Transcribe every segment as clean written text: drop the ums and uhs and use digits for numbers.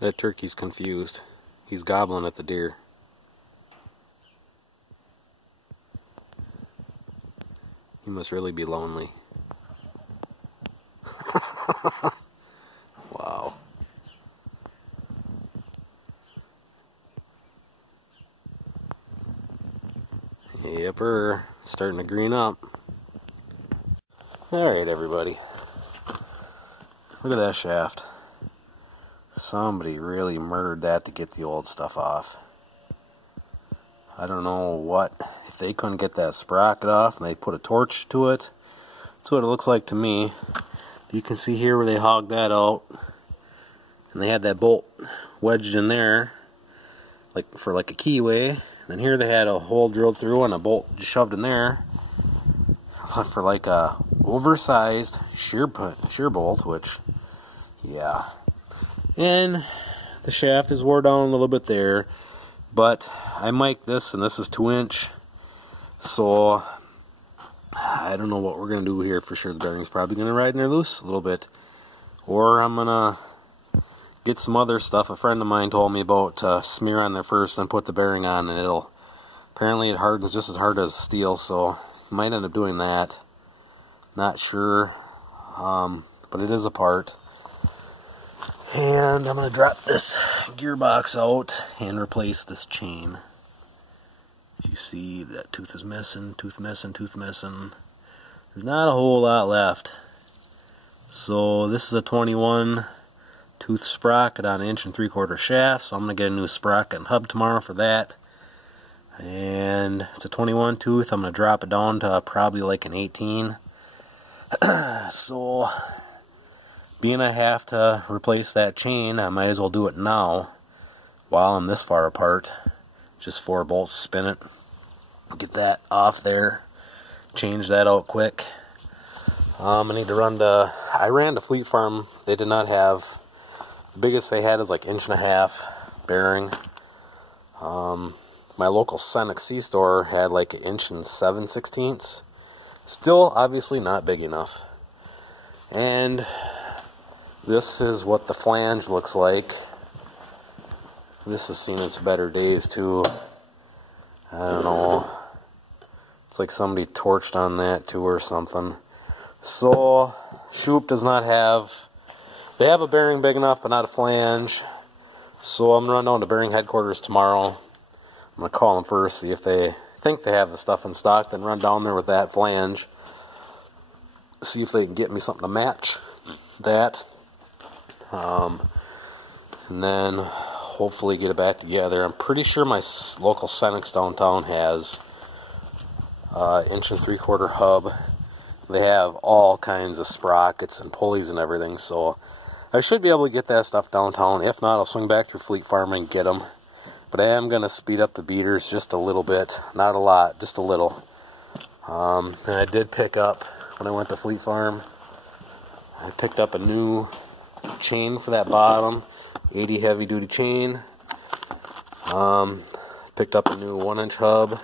That turkey's confused. He's gobbling at the deer. He must really be lonely. Wow. Yepper, starting to green up. Alright everybody. Look at that shaft. Somebody really murdered that to get the old stuff off. I don't know what, if they couldn't get that sprocket off and they put a torch to it. That's what it looks like to me. You can see here where they hogged that out. And they had that bolt wedged in there, like for like a keyway. And then here they had a hole drilled through and a bolt shoved in there for like a oversized shear bolt, which, yeah. And the shaft is wore down a little bit there, but I mic'd this, and this is 2-inch, so I don't know what we're going to do here for sure. The bearing's probably going to ride in there loose a little bit, or I'm going to get some other stuff a friend of mine told me about to smear on there first and put the bearing on, and it'll, apparently it hardens just as hard as steel, so I might end up doing that. Not sure, but it is a part. And I'm going to drop this gearbox out and replace this chain. As you see, that tooth is missing, tooth missing, tooth missing. There's not a whole lot left. So this is a 21 tooth sprocket on an 1 3/4 shaft. So I'm going to get a new sprocket and hub tomorrow for that. And it's a 21 tooth. I'm going to drop it down to probably like an 18. So being I have to replace that chain, I might as well do it now while I'm this far apart. Just 4 bolts, spin it, get that off there, change that out quick. I need to run to, I ran to Fleet Farm. They did not have, the biggest they had is like 1.5 inch bearing. My local Sonic C store had like 1 7/16 inches. Still obviously not big enough. And this is what the flange looks like. This has seen its better days too. I don't know. It's like somebody torched on that too or something. So, Shoop does not have, they have a bearing big enough but not a flange. So I'm going to run down to bearing headquarters tomorrow. I'm going to call them first, see if they think they have the stuff in stock, then run down there with that flange. See if they can get me something to match that. And then hopefully get it back together. I'm pretty sure my local Cenex downtown has 1 3/4 hub. They have all kinds of sprockets and pulleys and everything, so I should be able to get that stuff downtown. If not, I'll swing back through Fleet Farm and get them. But I am going to speed up the beaters just a little bit. Not a lot, just a little. And I did pick up, when I went to Fleet Farm, I picked up a new chain for that bottom, 80 heavy duty chain. Picked up a new 1-inch hub, and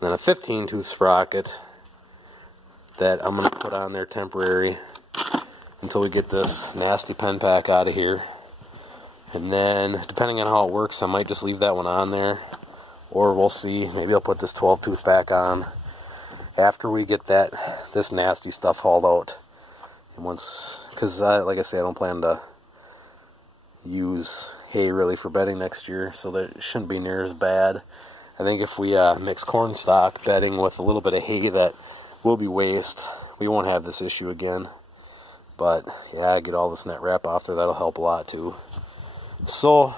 then a 15 tooth sprocket that I'm going to put on there temporary until we get this nasty pen pack out of here. And then, depending on how it works, I might just leave that one on there, or we'll see. Maybe I'll put this 12 tooth back on after we get this nasty stuff hauled out. And once, because like I say, I don't plan to use hay really for bedding next year, so that it shouldn't be near as bad. I think if we mix corn stock bedding with a little bit of hay, that will be waste. We won't have this issue again. But yeah, get all this net wrap off there, that'll help a lot too. So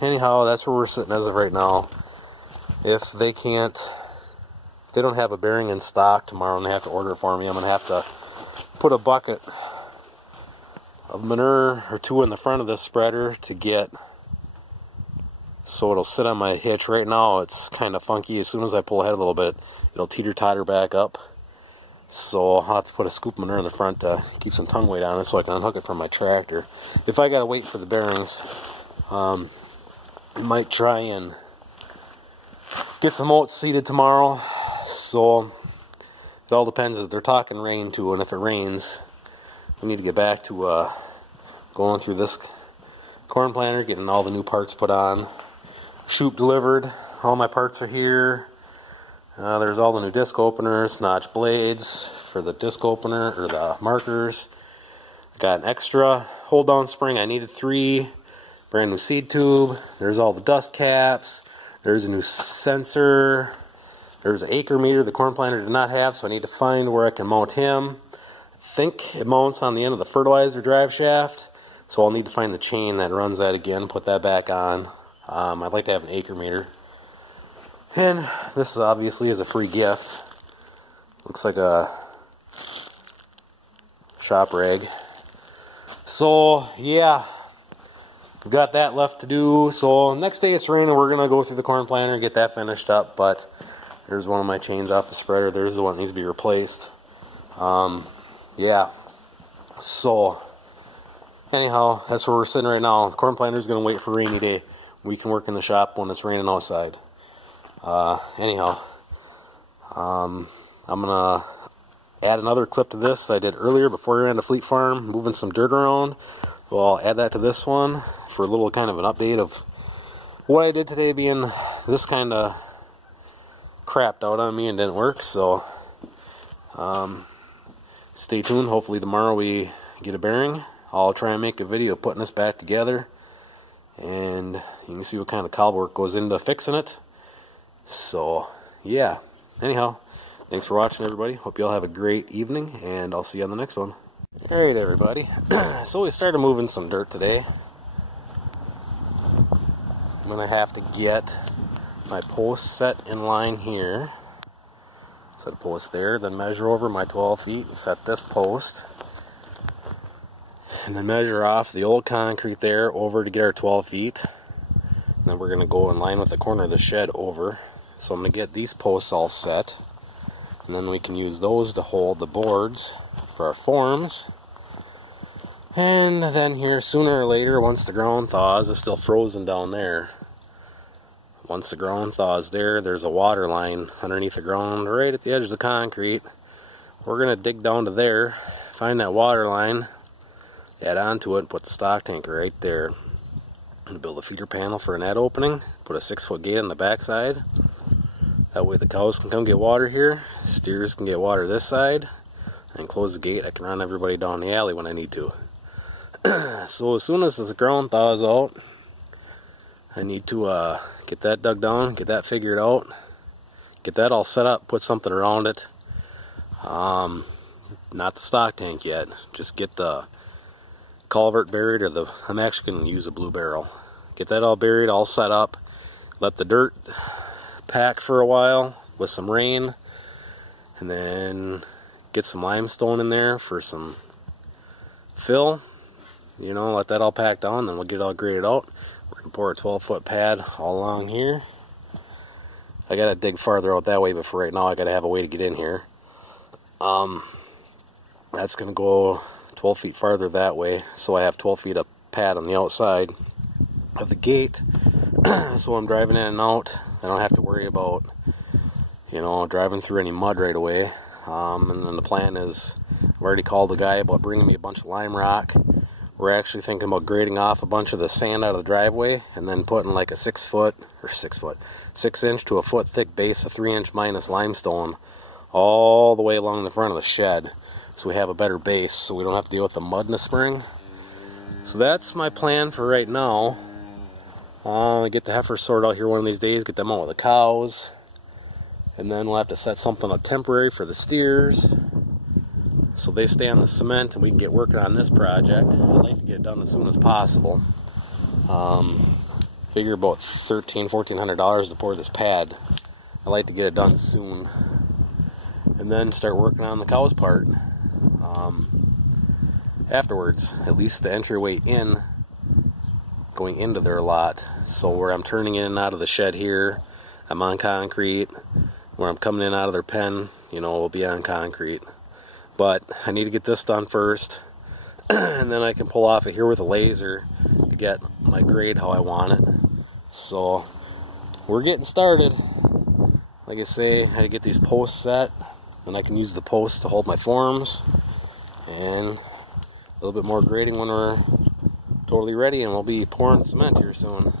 anyhow, that's where we're sitting as of right now. If they don't have a bearing in stock tomorrow and they have to order it for me, I'm going to have to put a bucket of manure or 2 in the front of this spreader to get, so it'll sit on my hitch. Right now it's kind of funky. As soon as I pull ahead a little bit, it'll teeter-totter back up. So I'll have to put a scoop of manure in the front to keep some tongue weight on it so I can unhook it from my tractor. If I gotta wait for the bearings, I might try and get some oats seeded tomorrow. So it all depends, as they're talking rain too, and if it rains, we need to get back to going through this corn planter, getting all the new parts put on. Chute delivered. All my parts are here. There's all the new disc openers, notch blades for the disc opener, or the markers. I got an extra hold down spring. I needed 3. Brand new seed tube. There's all the dust caps. There's a new sensor. There's an acre meter the corn planter did not have, so I need to find where I can mount him. I think it mounts on the end of the fertilizer drive shaft, so I'll need to find the chain that runs that again, put that back on. I'd like to have an acre meter. And this obviously is a free gift. Looks like a shop rag. So yeah, we've got that left to do. So next day it's raining, we're gonna go through the corn planter and get that finished up. But there's one of my chains off the spreader. There's the one that needs to be replaced. Yeah. So anyhow, that's where we're sitting right now. The corn planter's gonna wait for a rainy day. We can work in the shop when it's raining outside. Anyhow, I'm gonna add another clip to this I did earlier before we ran to Fleet Farm, moving some dirt around. Well, I'll add that to this one for a little kind of an update of what I did today, being this kind of crapped out on me and didn't work. So stay tuned. Hopefully tomorrow we get a bearing. I'll try and make a video putting this back together, and you can see what kind of cowl work goes into fixing it. So yeah, anyhow, thanks for watching, everybody. Hope you all have a great evening, and I'll see you on the next one. Alright, everybody. So we started moving some dirt today. I'm gonna have to get my post set in line here. Set a post there, then measure over my 12 feet and set this post. And then measure off the old concrete there over to get our 12 feet. And then we're gonna go in line with the corner of the shed over. So I'm gonna get these posts all set. And then we can use those to hold the boards for our forms. And then here, sooner or later, once the ground thaws, it's still frozen down there. Once the ground thaws there, there's a water line underneath the ground right at the edge of the concrete. We're going to dig down to there, find that water line, add onto it, and put the stock tanker right there. I'm going to build a feeder panel for a net opening, put a 6-foot gate on the back side. That way the cows can come get water here, steers can get water this side, and close the gate. I can run everybody down the alley when I need to. So as soon as the ground thaws out, I need to get that dug down, get that figured out, get that all set up, put something around it. Not the stock tank yet, just get the culvert buried, or I'm actually going to use a blue barrel. Get that all buried, all set up, let the dirt pack for a while with some rain, and then get some limestone in there for some fill. You know, let that all pack down, then we'll get it all graded out. We're going to pour a 12-foot pad all along here. I got to dig farther out that way, but for right now I got to have a way to get in here. That's going to go 12 feet farther that way, so I have 12 feet of pad on the outside of the gate. So I'm driving in and out, I don't have to worry about, you know, driving through any mud right away. And then the plan is, I've already called the guy about bringing me a bunch of lime rock. We're actually thinking about grading off a bunch of the sand out of the driveway and then putting like a 6 inch to a foot thick base of 3-inch minus limestone all the way along the front of the shed, so we have a better base, so we don't have to deal with the mud in the spring. So that's my plan for right now. Get the heifers sorted out here one of these days, get them out with the cows, and then we'll have to set something up temporary for the steers so they stay on the cement and we can get working on this project. I'd like to get it done as soon as possible. Figure about $1,400 to pour this pad. I'd like to get it done soon and then start working on the cows part afterwards, at least the entryway in going into their lot. So where I'm turning in and out of the shed here, I'm on concrete. Where I'm coming in and out of their pen, you know, will be on concrete. But I need to get this done first, and then I can pull off of here with a laser to get my grade how I want it. So we're getting started. Like I say, I had to get these posts set, and I can use the posts to hold my forms, and a little bit more grading when we're totally ready, and we'll be pouring cement here soon.